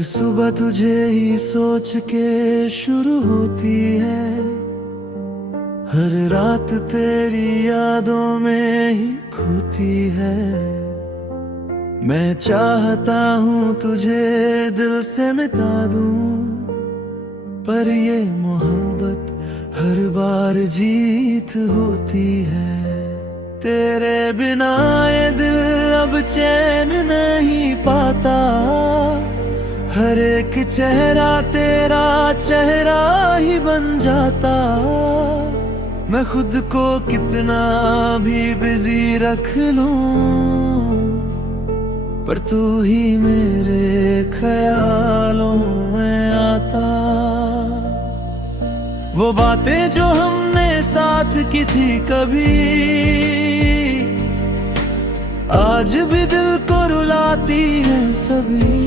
हर सुबह तुझे ही सोच के शुरू होती है, हर रात तेरी यादों में ही खोती है। मैं चाहता हूँ तुझे दिल से मिटा दूँ, पर ये मोहब्बत हर बार जीत होती है। तेरे बिना ये दिल अब चैन नहीं पाता, हर एक चेहरा तेरा चेहरा ही बन जाता। मैं खुद को कितना भी बिजी रख लूं, पर तू ही मेरे ख्यालों में आता। वो बातें जो हमने साथ की थी कभी, आज भी दिल को रुलाती है सभी।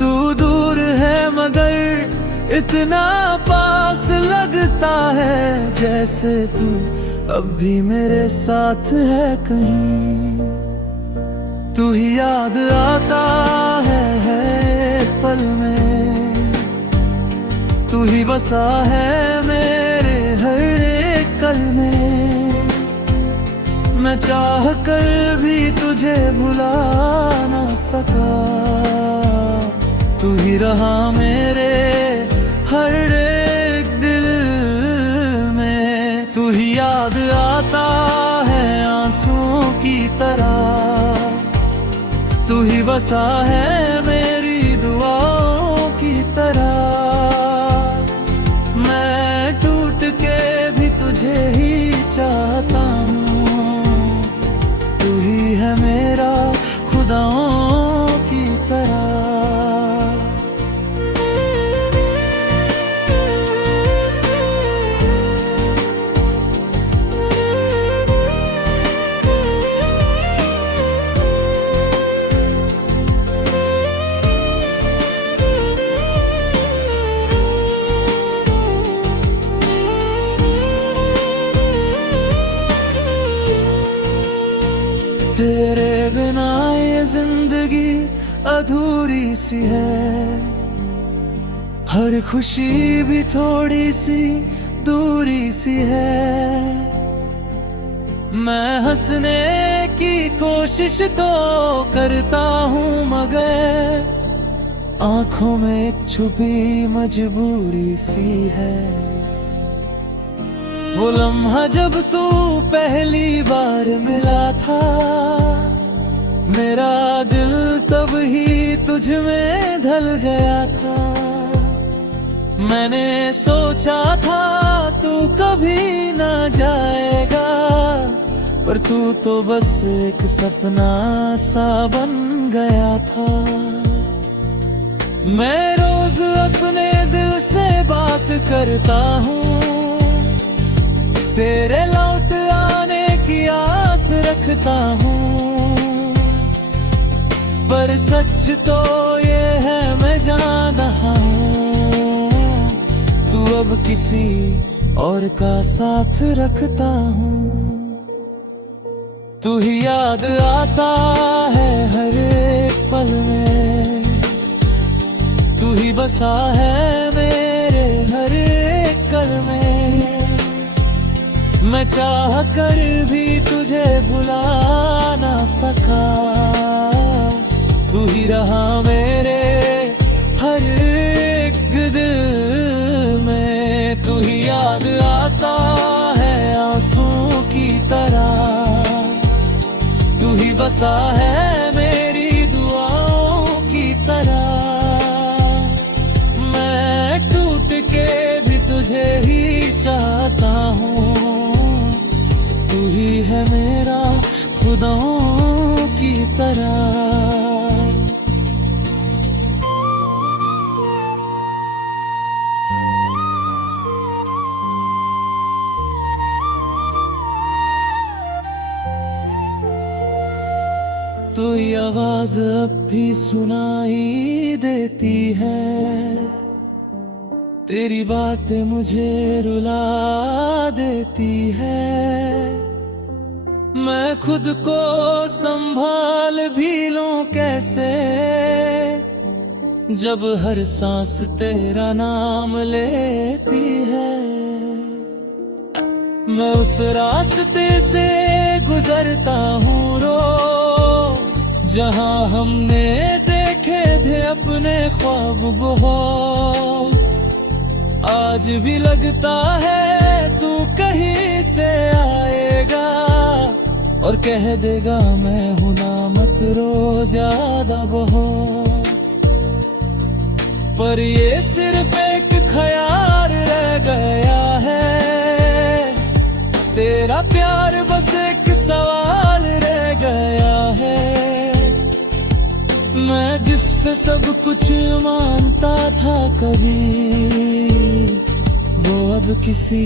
तू दूर है मगर इतना पास लगता है, जैसे तू अब भी मेरे साथ है कहीं। तू ही याद आता है पल में, तू ही बसा है मेरे हर एक कल में। मैं चाह कर भी तुझे भुला ना सका, तू ही रहा मेरे हर एक दिल में। तू ही याद आता है आंसुओं की तरह, तू ही बसा है मेरी दुआओं की तरह। मैं टूट के भी तुझे ही चाहता हूँ, तू ही है मेरा खुदाओं की तरह। तेरे बिना ये जिंदगी अधूरी सी है, हर खुशी भी थोड़ी सी दूरी सी है। मैं हंसने की कोशिश तो करता हूँ, मगर आंखों में एक छुपी मजबूरी सी है। वो लम्हा जब तू पहली बार मिला था, मेरा दिल तब ही तुझ में ढल गया था। मैंने सोचा था तू कभी ना जाएगा, पर तू तो बस एक सपना सा बन गया था। मैं रोज अपने दिल से बात करता हूँ, तेरे लौट आने की आस रखता हूँ। पर सच तो ये है मैं जान रहा हूँ, तू अब किसी और का साथ रखता हूँ। तू ही याद आता है हर एक पल में, तू ही बसा है मेरे हर एक कल में। मैं चाह कर भी तुझे भुला ना सका, तू ही रहा मेरे हर एक दिल में। तू ही याद आता है आंसुओं की तरह, तू ही बसा है मेरी दुआओं की तरह। मैं टूट के भी तुझे ही चाहता हूँ, तू ही है मेरा खुदाओं की तरह। तो ये आवाज अब भी सुनाई देती है, तेरी बातें मुझे रुला देती है। मैं खुद को संभाल भी लूं कैसे, जब हर सांस तेरा नाम लेती है, मैं उस रास्ते से गुजरता हूँ रोज, जहाँ हमने देखे थे अपने ख्वाब बहुत। आज भी लगता है तू कहीं से आएगा और कह देगा मैं हूं ना, मत रो ज्यादा बहुत। पर ये सिर्फ एक ख्याल रह गया है, तेरा प्यार बस एक सवाल रह गया है। मैं जिससे सब कुछ मानता था कभी, वो अब किसी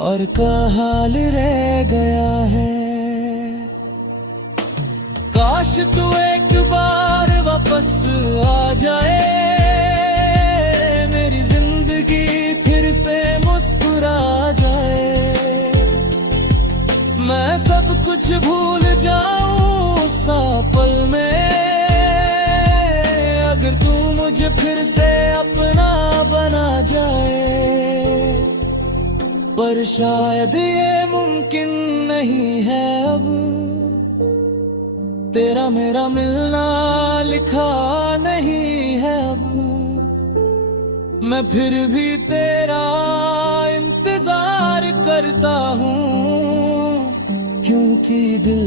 और का हाल रह गया है। काश तू एक बार वापस आ जाए, मेरी जिंदगी फिर से मुस्कुरा जाए। मैं सब कुछ भूल जाऊं सा पल में, अगर तू मुझे फिर से अपना बना जाए। पर शायद ये मुमकिन नहीं है अब, तेरा मेरा मिलना लिखा नहीं है अब। मैं फिर भी तेरा इंतजार करता हूँ, क्योंकि दिल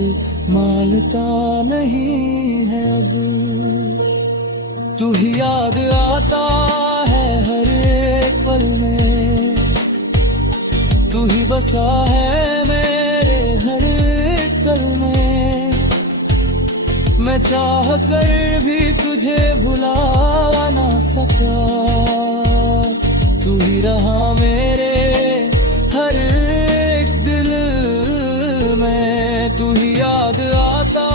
मानता नहीं है अब। तू ही याद आता है हर एक पल में, तू ही बसा है मेरे हर एक कल में। मैं चाह कर भी तुझे भुला ना सका, तू ही रहा मेरे हर एक दिल में। तू ही याद आता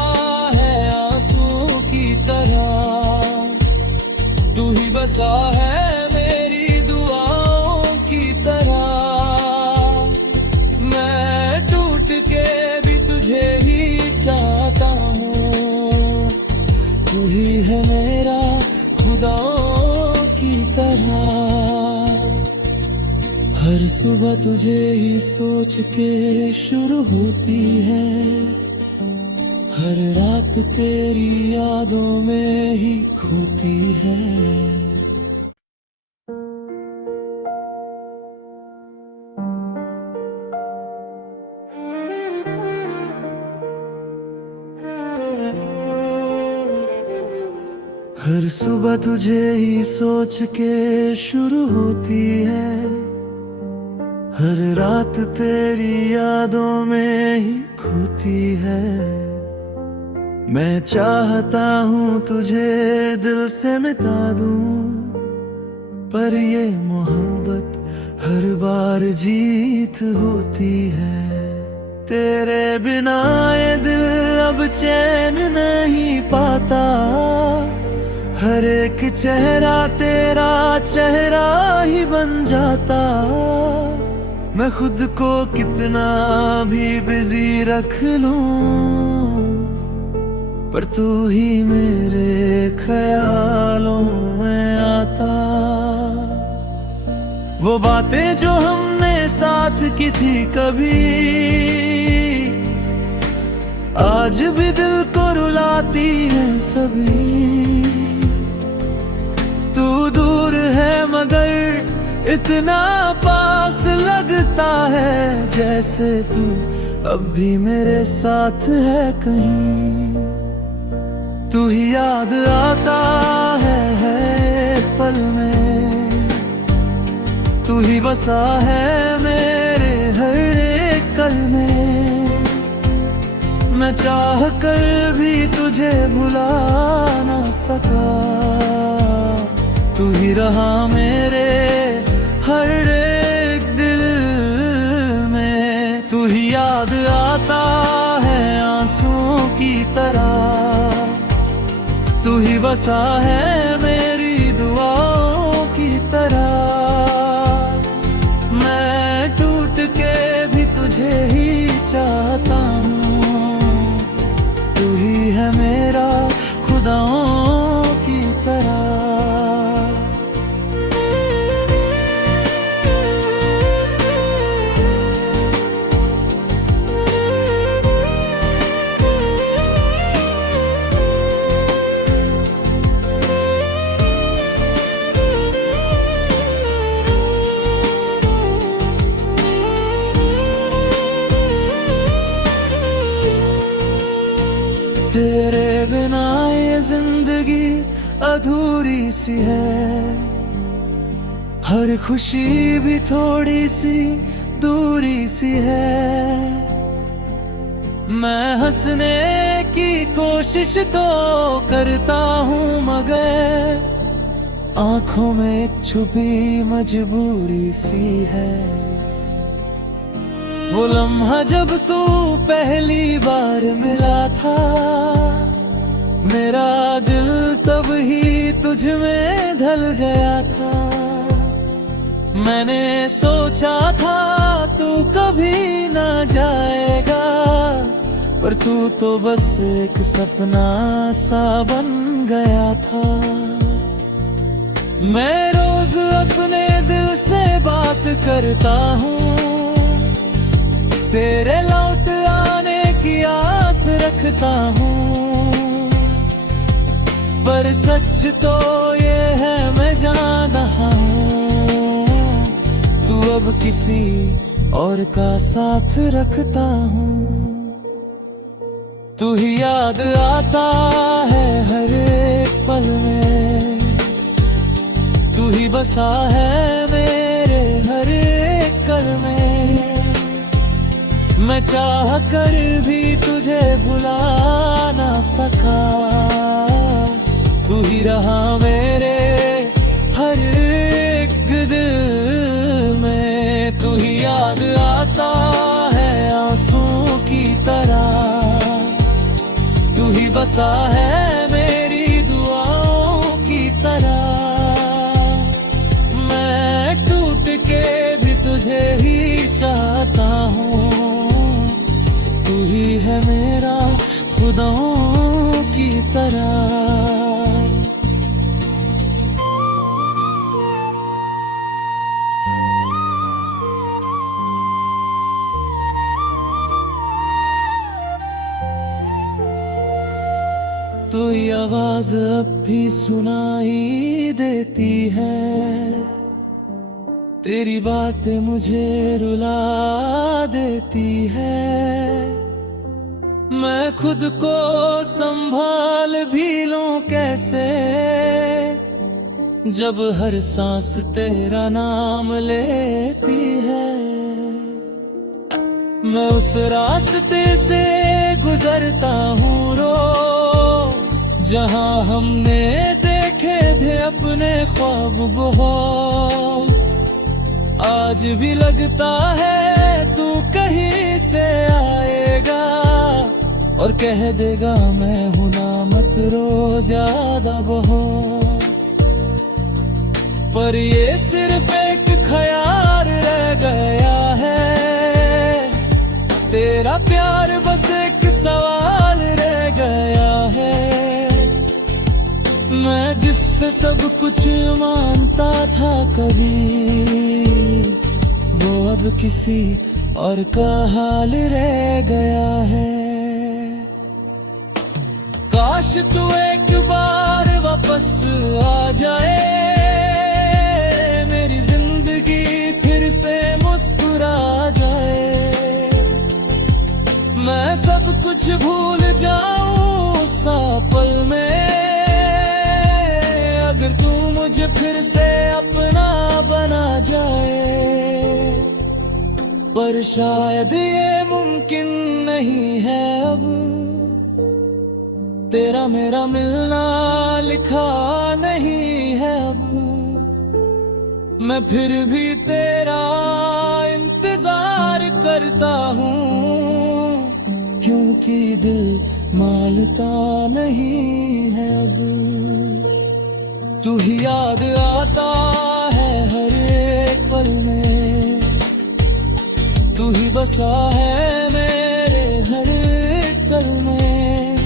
है आंसू की तरह, तू ही बसा है मेरी दुआओं की तरह। मैं टूट के भी तुझे ही चाहता हूँ, तू ही है मेरा खुदाओं की तरह। हर सुबह तुझे ही सोच के शुरू होती है, हर रात तेरी यादों में ही खोती है। हर सुबह तुझे ही सोच के शुरू होती है, हर रात तेरी यादों में ही खोती है। मैं चाहता हूँ तुझे दिल से मिटा दूँ, पर ये मोहब्बत हर बार जीत होती है। तेरे बिना ये दिल अब चैन नहीं पाता, हर एक चेहरा तेरा चेहरा ही बन जाता। मैं खुद को कितना भी बिजी रख लूं, पर तू ही मेरे ख्यालों में आता। वो बातें जो हमने साथ की थी कभी, आज भी दिल को रुलाती है सभी। तू दूर है मगर इतना पास लगता है, जैसे तू अब भी मेरे साथ है कहीं। तू ही याद आता है पल में, तू ही बसा है मेरे हर एक कल में। मैं चाह कर भी तुझे भुला ना सका, तू ही रहा मेरे हर एक दिल में। तू ही याद आता है आंसुओं की तरह, तू ही बसा है मेरी दुआओं की तरह। मैं टूट के भी तुझे ही चाहता हूँ, तू ही है मेरा खुदाओं की तरह। अधूरी सी है, हर खुशी भी थोड़ी सी दूरी सी है। मैं हंसने की कोशिश तो करता हूँ मगर आंखों में एक छुपी मजबूरी सी है। वो लम्हा जब तू पहली बार मिला था, मेरा दिल तब ही तुझ में ढल गया था। मैंने सोचा था तू कभी ना जाएगा, पर तू तो बस एक सपना सा बन गया था। मैं रोज अपने दिल से बात करता हूँ, तेरे लौट आने की आस रखता हूँ, पर सच तो ये है मैं जान रहा हूँ, तू अब किसी और का साथ रखता हूँ। तू ही याद आता है हर एक पल में, तू ही बसा है मेरे हर एक कल में। मैं चाह कर भी तुझे भुला ना सका, तू ही रहा मेरे हर एक दिल में। तू ही याद आता है आंसू की तरह, तू ही बसा है मेरी दुआओं की तरह। मैं टूट के भी तुझे ही चाहता हूँ, तू ही है मेरा खुदाओं की तरह। तो ये आवाज अब भी सुनाई देती है, तेरी बातें मुझे रुला देती है। मैं खुद को संभाल भी लूं कैसे, जब हर सांस तेरा नाम लेती है। मैं उस रास्ते से गुजरता हूँ रोज, जहाँ हमने देखे थे अपने ख्वाब बहुत। आज भी लगता है तू कहीं से आएगा और कह देगा मैं हूं ना मत रो ज्यादा बहुत। पर ये सिर्फ एक ख्याल रह गया है, तेरा प्यार बस एक सवाल रह गया है। मैं जिससे सब कुछ मानता था कभी, वो अब किसी और का हाल रह गया है। काश तू एक बार वापस आ जाए, मेरी जिंदगी फिर से मुस्कुरा जाए। मैं सब कुछ भूल जाऊं सा पल में, अगर तू मुझे फिर से अपना बना जाए। पर शायद ये मुमकिन नहीं है अब, तेरा मेरा मिलना लिखा नहीं है अब। मैं फिर भी तेरा इंतजार करता हूँ, क्योंकि दिल मानता नहीं है अब। तू ही याद आता है हर एक पल में, तू ही बसा है मेरे हर एक पल में।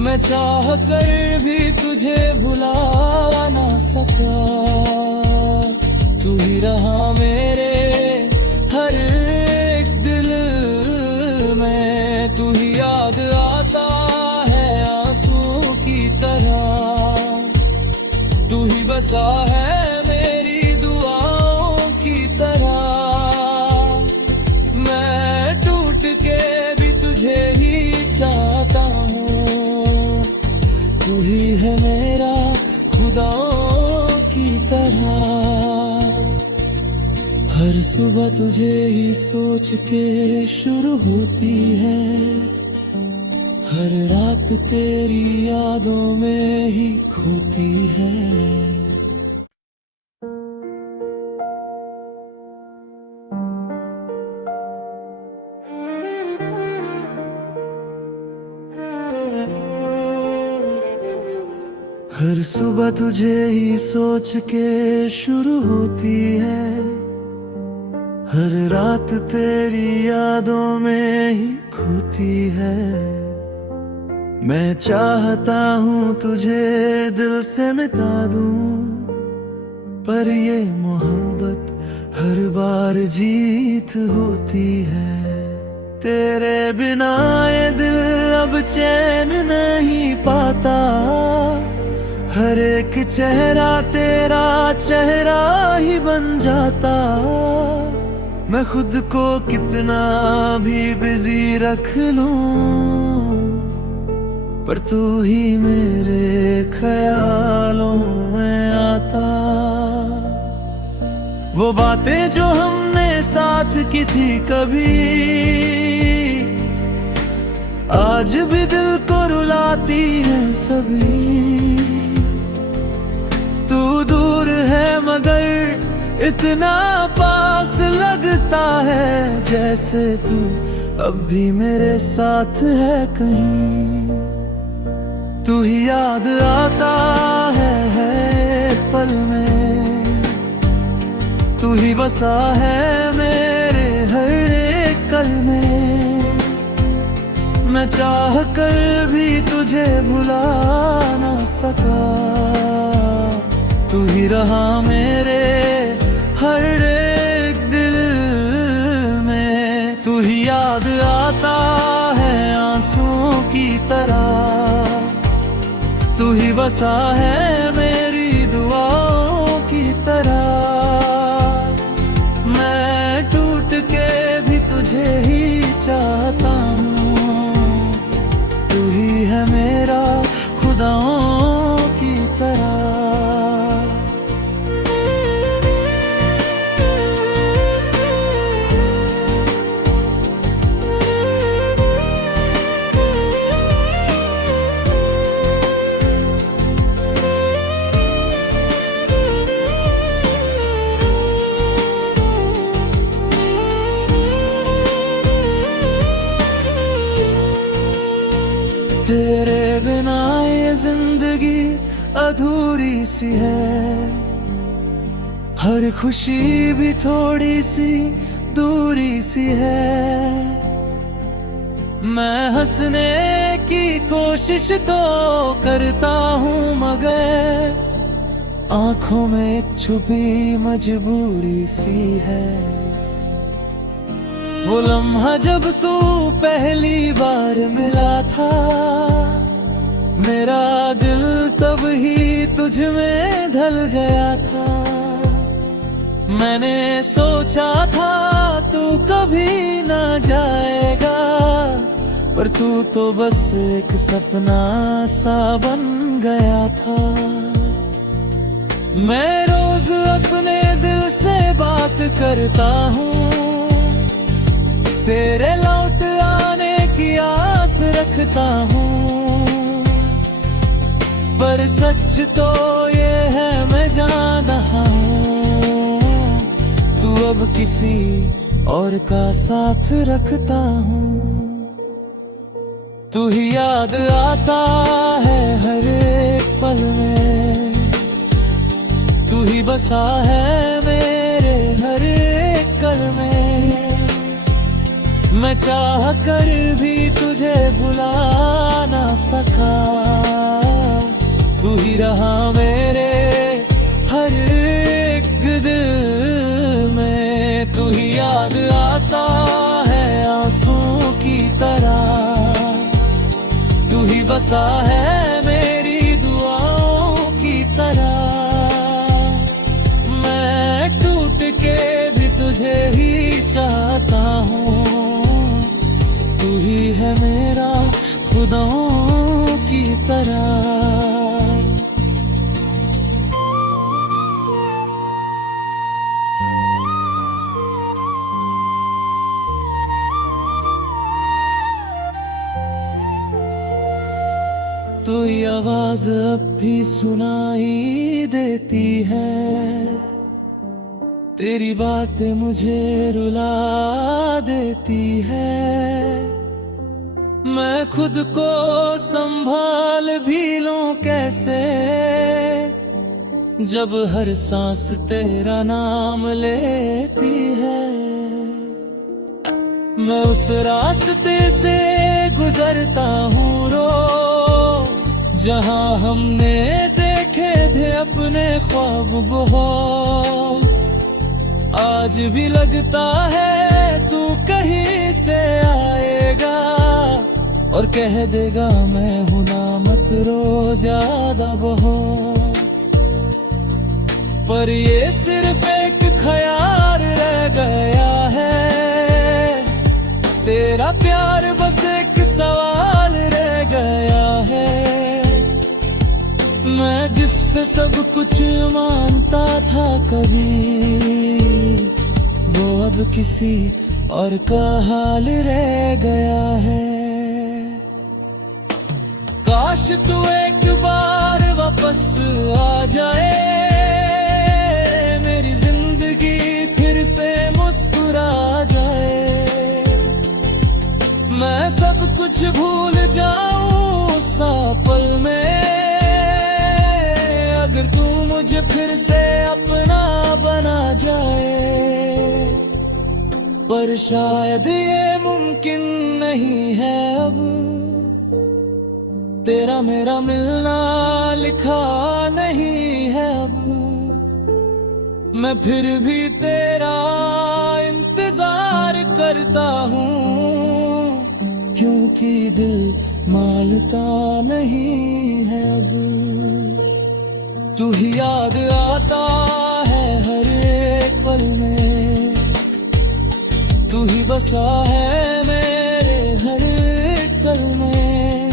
मैं चाह कर भी तुझे भुला ना सका, तू ही रहा मेरे हर एक दिल में। तू ही याद आता है आंसू की तरह, तू ही बसा है मेरी दुआओं की तरह। मैं टूट के भी तुझे ही चाहता हूँ, तू ही है मेरा सुबह तुझे ही सोच के शुरू होती है, हर रात तेरी यादों में ही खोती है। हर सुबह तुझे ही सोच के शुरू होती है, हर रात तेरी यादों में ही खोती है। मैं चाहता हूँ तुझे दिल से मिटा दूँ, पर ये मोहब्बत हर बार जीत होती है। तेरे बिना ये दिल अब चैन नहीं पाता, हर एक चेहरा तेरा चेहरा ही बन जाता। मैं खुद को कितना भी बिजी रख लूं, पर तू ही मेरे ख्यालों में आता। वो बातें जो हमने साथ की थी कभी, आज भी दिल को रुलाती है सभी। तू दूर है मगर इतना पास लगता है, जैसे तू अब भी मेरे साथ है कहीं। तू ही याद आता है पल में, तू ही बसा है मेरे हर एक कल में। मैं चाह कर भी तुझे भुला ना सका, तू ही रहा मेरे हर एक दिल में। तू ही याद आता है आंसुओं की तरह, तू ही बसा है मेरी दुआओं की तरह। मैं टूट के भी तुझे ही चाहता हूँ, तू ही है मेरा खुदाओं की तरह। तेरे बिना ये जिंदगी अधूरी सी है, हर खुशी भी थोड़ी सी दूरी सी है। मैं हंसने की कोशिश तो करता हूँ, मगर आंखों में एक छुपी मजबूरी सी है। वो लम्हा जब तू पहली बार मिला था, मेरा दिल तब ही तुझ में ढल गया था। मैंने सोचा था तू कभी ना जाएगा, पर तू तो बस एक सपना सा बन गया था। मैं रोज अपने दिल से बात करता हूँ, तेरे लौट आने की आस रखता हूँ, पर सच तो ये है मैं जान रहा हूँ, तू अब किसी और का साथ रखता हूँ। तू ही याद आता है हर एक पल में, तू ही बसा है मेरे हर एक कल में। मैं चाह कर भी तुझे भुला ना सका, तू ही रहा मेरे हर एक दिल में। तू ही याद आता है आंसुओं की तरह, तू ही बसा है मेरी दुआओं की तरह। मैं टूट के भी तुझे ही चाहता हूँ, तू ही है मेरा खुदाओं की तरह। तो ये आवाज अब भी सुनाई देती है, तेरी बातें मुझे रुला देती है। मैं खुद को संभाल भी लूं कैसे, जब हर सांस तेरा नाम लेती है। मैं उस रास्ते से गुजरता हूँ रोज, जहाँ हमने देखे थे अपने ख्वाब बहुत। आज भी लगता है तू कहीं से आएगा और कह देगा मैं हूं ना, मत रो ज्यादा बहुत। पर ये सिर्फ एक ख्याल रह गया है, तेरा प्यार बस एक सवाल रह गया है। मैं जिससे सब कुछ मानता था कभी, वो अब किसी और का हाल रह गया है। काश तू एक बार वापस आ जाए, मेरी जिंदगी फिर से मुस्कुरा जाए। मैं सब कुछ भूल जाऊं उस पल में, अगर तू मुझे फिर से अपना बना जाए। पर शायद ये मुमकिन नहीं है अब, तेरा मेरा मिलना लिखा नहीं है अब। मैं फिर भी तेरा इंतजार करता हूँ, क्योंकि दिल मानता नहीं है अब। तू ही याद आता है हर एक पल में, तू ही बसा है मेरे हर एक कल में।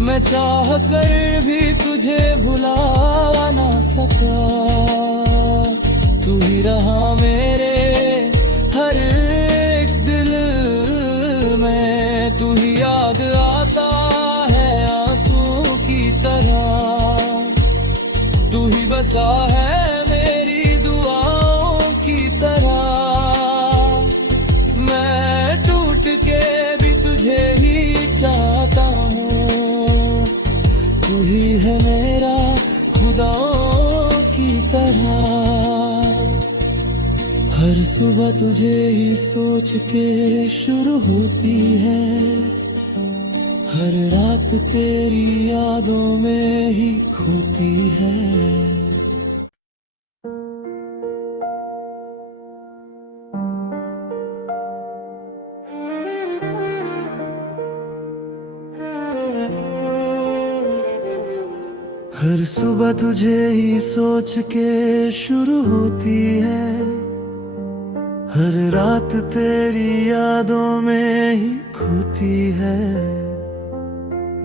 मैं चाह कर भी तुझे भुला ना सका, तू ही रहा मेरे हर एक दिल में। तू ही याद आता है आंसू की तरह, तू ही बसा है मेरी दुआओं की तरह। मैं टूट के भी तुझे ही चाहता हूँ, तू ही है मेरा खुदाओं की तरह। हर सुबह तुझे ही सोच के शुरू होती है, हर रात तेरी यादों में ही खोती है। हर सुबह तुझे ही सोच के शुरू होती है, हर रात तेरी यादों में ही खोती है।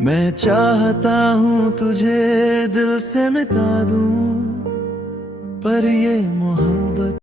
मैं चाहता हूँ तुझे दिल से मिटा दूँ, पर ये मोहब्बत